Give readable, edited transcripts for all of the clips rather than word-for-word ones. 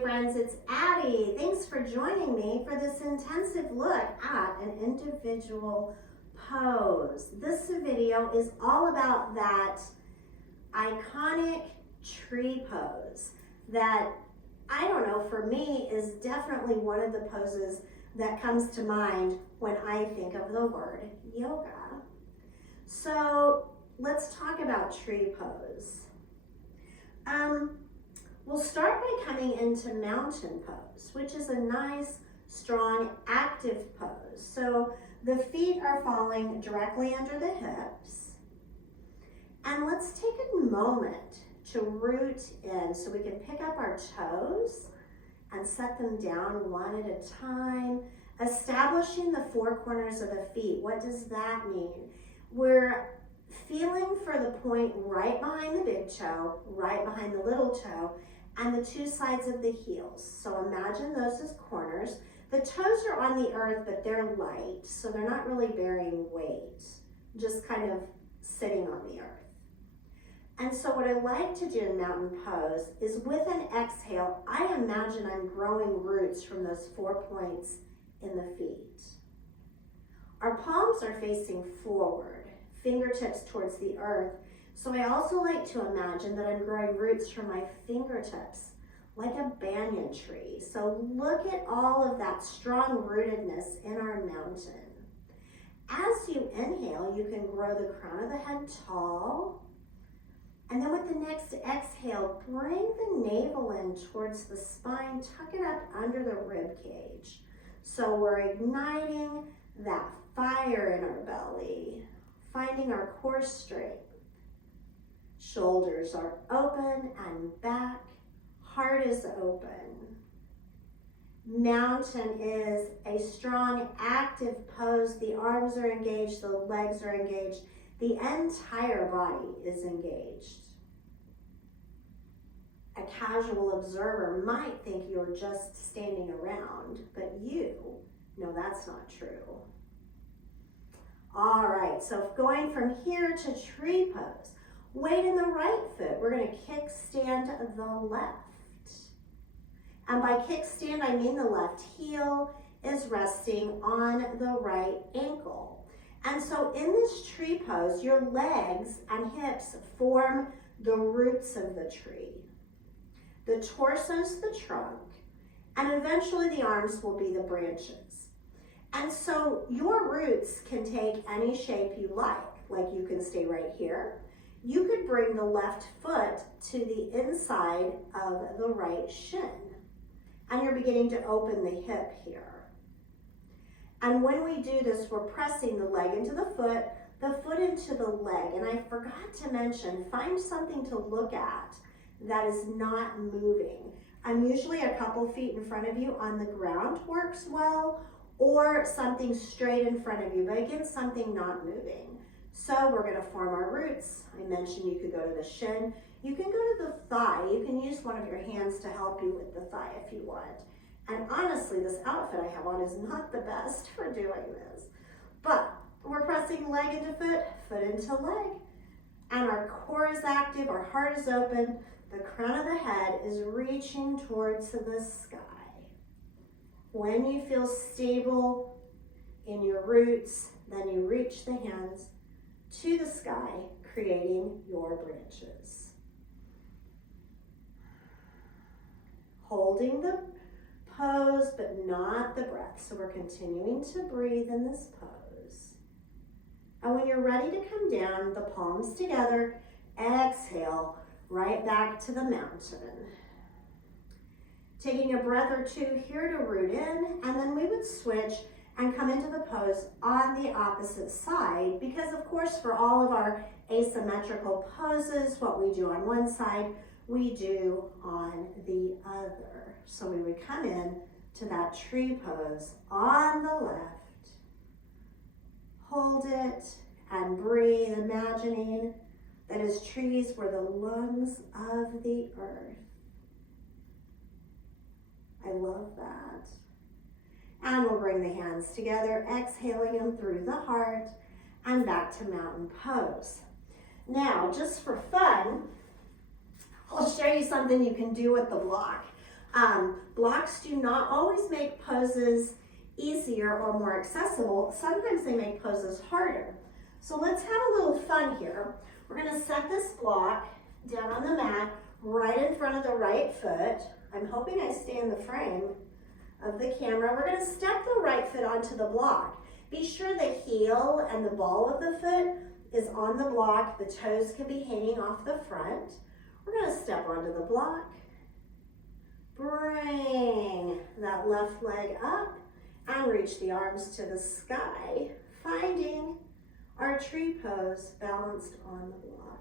friends, it's Addie. Thanks for joining me for this intensive look at an individual pose. This video is all about that iconic tree pose that, I don't know, for me is definitely one of the poses that comes to mind when I think of the word yoga. So let's talk about tree pose. We'll start by coming into mountain pose, which is a nice, strong, active pose. So the feet are falling directly under the hips. And let's take a moment to root in so we can pick up our toes and set them down one at a time, establishing the four corners of the feet. What does that mean? We're feeling for the point right behind the big toe, right behind the little toe, and the two sides of the heels. So imagine those as corners. The toes are on the earth, but they're light, so they're not really bearing weight, just kind of sitting on the earth. And so what I like to do in mountain pose is with an exhale, I imagine I'm growing roots from those 4 points in the feet. Our palms are facing forward, fingertips towards the earth. So I also like to imagine that I'm growing roots from my fingertips, like a banyan tree. So look at all of that strong rootedness in our mountain. As you inhale, you can grow the crown of the head tall. And then with the next exhale, bring the navel in towards the spine, tuck it up under the rib cage. So we're igniting that fire in our belly, finding our core strength. Shoulders are open and back, heart is open. Mountain is a strong, active pose. The arms are engaged, the legs are engaged, the entire body is engaged. A casual observer might think you're just standing around, but you know that's not true. All right, so going from here to tree pose. Weight in the right foot, we're going to kickstand the left. And by kickstand, I mean the left heel is resting on the right ankle. And so in this tree pose, your legs and hips form the roots of the tree. The torso's the trunk, and eventually the arms will be the branches. And so your roots can take any shape you like you can stay right here. You could bring the left foot to the inside of the right shin, and you're beginning to open the hip here. And when we do this, we're pressing the leg into the foot into the leg. And I forgot to mention, find something to look at that is not moving. Usually a couple feet in front of you on the ground works well, or something straight in front of you, but again, something not moving. So we're gonna form our roots. I mentioned you could go to the shin. You can go to the thigh. You can use one of your hands to help you with the thigh if you want. And honestly, this outfit I have on is not the best for doing this. But we're pressing leg into foot, foot into leg. And our core is active, our heart is open. The crown of the head is reaching towards the sky. When you feel stable in your roots, then you reach the hands to the sky, creating your branches. Holding the pose, but not the breath. So we're continuing to breathe in this pose. And when you're ready to come down, the palms together, exhale, right back to the mountain. Taking a breath or two here to root in, and then we would switch and come into the pose on the opposite side, because of course for all of our asymmetrical poses, what we do on one side, we do on the other. So we would come in to that tree pose on the left, hold it and breathe, imagining that as trees were the lungs of the earth. I love that. And we'll bring the hands together, exhaling them through the heart and back to mountain pose. Now, just for fun, I'll show you something you can do with the block. Blocks do not always make poses easier or more accessible. Sometimes they make poses harder. So let's have a little fun here. We're gonna set this block down on the mat right in front of the right foot. I'm hoping I stay in the frame of the camera. We're gonna step the right foot onto the block. Be sure the heel and the ball of the foot is on the block. The toes can be hanging off the front. We're gonna step onto the block. Bring that left leg up and reach the arms to the sky, finding our tree pose balanced on the block.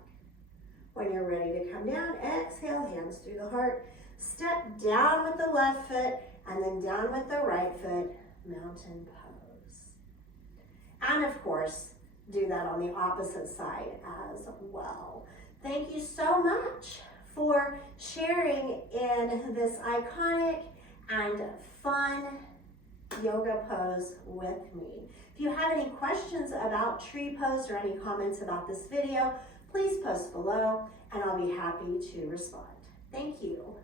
When you're ready to come down, exhale, hands through the heart. Step down with the left foot and then down with the right foot, mountain pose. And of course, do that on the opposite side as well. Thank you so much for sharing in this iconic and fun yoga pose with me. If you have any questions about tree pose or any comments about this video, please post below and I'll be happy to respond. Thank you.